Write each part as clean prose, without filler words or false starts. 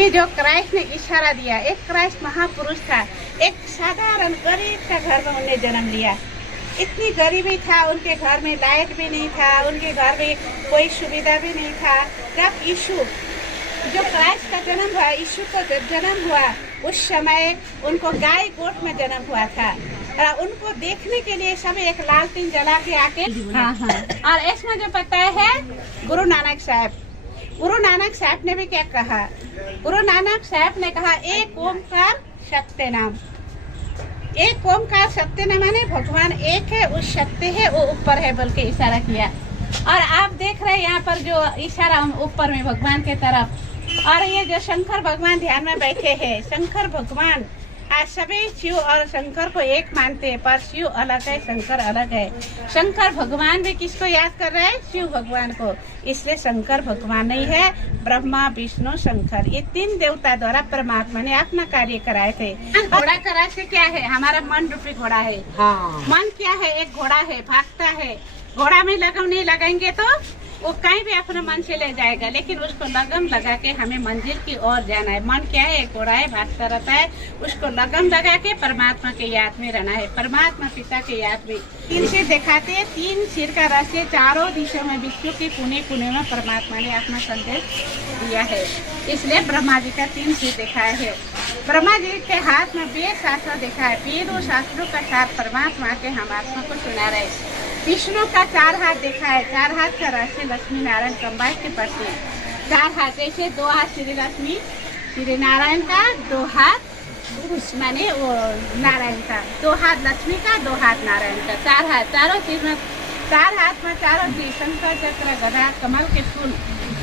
कि जो क्राइस्ट ने इशारा दिया, एक क्राइस्ट महापुरुष था, एक साधारण गरीब का घर में उन्हें जन्म लिया। इतनी गरीबी था, उनके घर में लाइट भी नहीं था, उनके घर में कोई सुविधा भी नहीं था। जब यीशु जो क्राइस्ट का जन्म हुआ, यीशु का जन्म हुआ, उस समय उनको गाय गोट में जन्म हुआ था। उनको देखने के लिए सब एक लालटेन जला के आके और इसमें जो पता है गुरु नानक साहब ने भी क्या कहा? गुरु नानक साहब ने कहा एक ओमकार सत्य नाम। एक ओमकार सत्य नाम माने भगवान एक है, उस सत्य है, वो ऊपर है बोल के इशारा किया। और आप देख रहे हैं यहाँ पर जो इशारा ऊपर में भगवान के तरफ, और ये जो शंकर भगवान ध्यान में बैठे हैं, शंकर भगवान आज सभी शिव और शंकर को एक मानते हैं, पर शिव अलग है, शंकर अलग है। शंकर भगवान भी किसको याद कर रहे हैं? शिव भगवान को। इसलिए शंकर भगवान नहीं है, ब्रह्मा विष्णु शंकर, ये तीन देवता द्वारा परमात्मा ने अपना कार्य कराए थे। घोड़ा का रहस्य क्या है? हमारा मन रूपी घोड़ा है। मन क्या है? एक घोड़ा है, भागता है। घोड़ा में लगम नहीं लगाएंगे तो वो कहीं भी अपने मन से ले जाएगा, लेकिन उसको लगम लगा के हमें मंजिल की ओर जाना है। मन क्या है? घोड़ा है, भागता रहता है, उसको लगम लगा के परमात्मा के याद में रहना है, परमात्मा पिता के याद में। तीन सिर दिखाते हैं, तीन सिर का रहस्य चारों दिशा में विश्व के कोने कोने में परमात्मा ने अपना संदेश दिया है। इसलिए ब्रह्मा जी का तीन सिर दिखाया है। ब्रह्मा जी के हाथ में वेद शास्त्र दिखा है, वेदों शास्त्रों का साथ परमात्मा के हम आत्मा को सुना रहे। विष्णु का चार हाथ देखा है, चार हाथ का रहस्य लक्ष्मी नारायण कंबाइन के प्रति। चार हाथ जैसे दो हाथ श्री लक्ष्मी श्री नारायण का, दो हाथ माने वो नारायण का, दो हाथ लक्ष्मी का, दो हाथ नारायण का, चार हाथ, चारों चीज में, चार हाथ में चारों चीज, शंकर चक्र गदा कमल के फूल।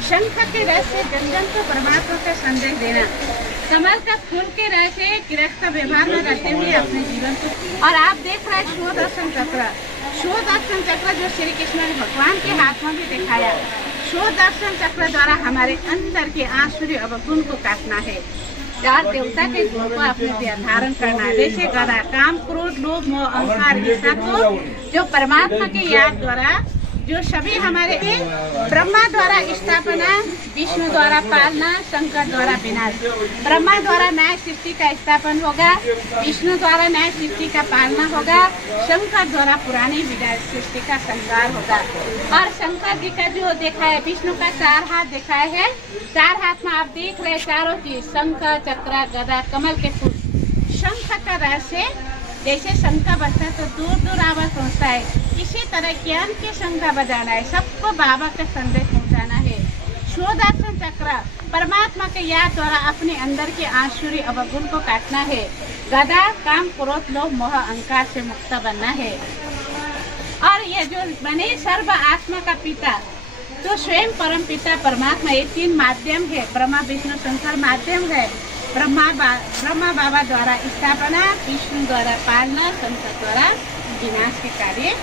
शंख के रहस्य जन जन को परमात्मा का संदेश देना, कमल का फूल के रहस्य गृहस्थ व्यवहार में रहते हुए अपने जीवन को। और आप देख रहे हैं शो दर्शन चक्र, शो दर्शन चक्र जो श्री कृष्ण ने भगवान के हाथ में भी दिखाया। शो दर्शन चक्र द्वारा हमारे अंदर के आसुरी अवगुण को काटना है, चार देवता के गुण को अपने धारण करना है, जैसे गदा, काम, क्रोध, लोभ, मोह, अहंकार, ईर्ष्या को जो परमात्मा के याद द्वारा जो सभी हमारे ब्रह्मा द्वारा स्थापना, विष्णु द्वारा पालना, शंकर द्वारा विनाश। ब्रह्मा द्वारा नया सृष्टि का स्थापन होगा, विष्णु द्वारा नया सृष्टि का पालना होगा, शंकर द्वारा पुरानी विनाश सृष्टि का संहार होगा। और शंकर जी का जो देखा है, विष्णु का चार हाथ दिखाए है, चार हाथ में आप देख रहे चारों चीज, शंख चक्र गदा कमल के फूल। शंख का रहस्य जैसे शंख बजता है तो दूर दूर आवाज पहुँचता है, इसी तरह ज्ञान के शंख बजाना है, सबको बाबा का संदेश पहुँचाना है। शोधासन चक्र परमात्मा के याद द्वारा अपने अंदर के आसुरी अवगुण को काटना है। गदा काम क्रोध लोभ मोह अहंकार से मुक्त बनना है। और ये जो बने सर्व आत्मा का पिता, तो स्वयं परम पिता परमात्मा, ये तीन माध्यम है, ब्रह्मा विष्णु शंकर माध्यम है। ब्रह्मा बाबा द्वारा स्थापना, विष्णु द्वारा पालना, शंकर द्वारा विनाश के कार्य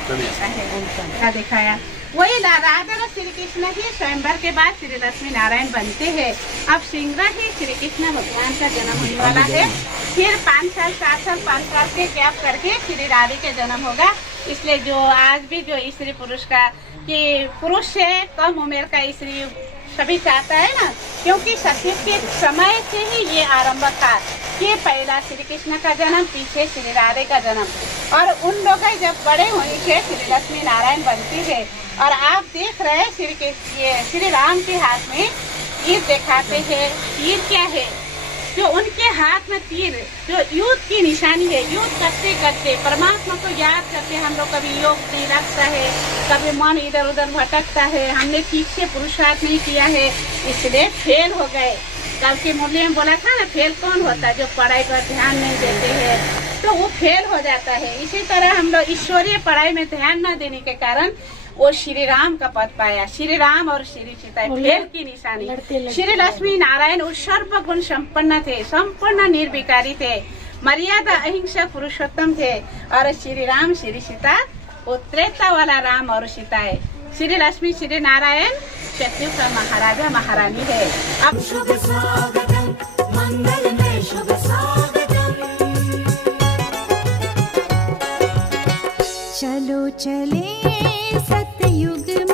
है दिखाया। वही राधा और श्री कृष्ण ही स्वयंवर के बाद श्री लक्ष्मी नारायण बनते हैं। अब शीघ्र ही श्री कृष्ण भगवान का जन्म होने वाला है, फिर 5 साल 7 साल 5 साल के गैप करके श्री राधे के जन्म होगा। इसलिए जो आज भी जो स्त्री पुरुष का, कि पुरुष से कम उम्र का स्त्री सभी चाहता है ना, क्योंकि सतयुग के समय से ही ये आरंभ था कि पहला श्री कृष्ण का जन्म, पीछे श्री राधे का जन्म, और उन लोग जब बड़े होंगे श्री लक्ष्मी नारायण बनती है। और आप देख रहे हैं श्री राम के हाथ में तीर दिखाते हैं। तीर क्या है? जो उनके हाथ में तीर जो युद्ध की निशानी है। युद्ध करते करते परमात्मा को याद करते हम लोग कभी योग नहीं लगता है, कभी मन इधर उधर भटकता है, हमने ठीक से पुरुषार्थ नहीं किया है, इसलिए फेल हो गए। कल के मुरली में बोला था ना, फेल कौन होता है? जो पढ़ाई पर ध्यान नहीं देते हैं, तो वो फेल हो जाता है। इसी तरह हम लोग ईश्वरीय पढ़ाई में ध्यान न देने के कारण वो श्री राम का पद पाया। श्री राम और श्री सीता फेल की निशानी। श्री लक्ष्मी नारायण उस सर्व गुण संपन्न थे, संपूर्ण निर्विकारी थे, मर्यादा अहिंसा पुरुषोत्तम थे। और श्री राम श्री सीता वो त्रेता वाला राम और सीता है। श्री लक्ष्मी श्री नारायण सतयुग का महाराजा महारानी है। अब शुभ स्वागतम मंगल में शुभ स्वागतम, चलो चले सतयुग में।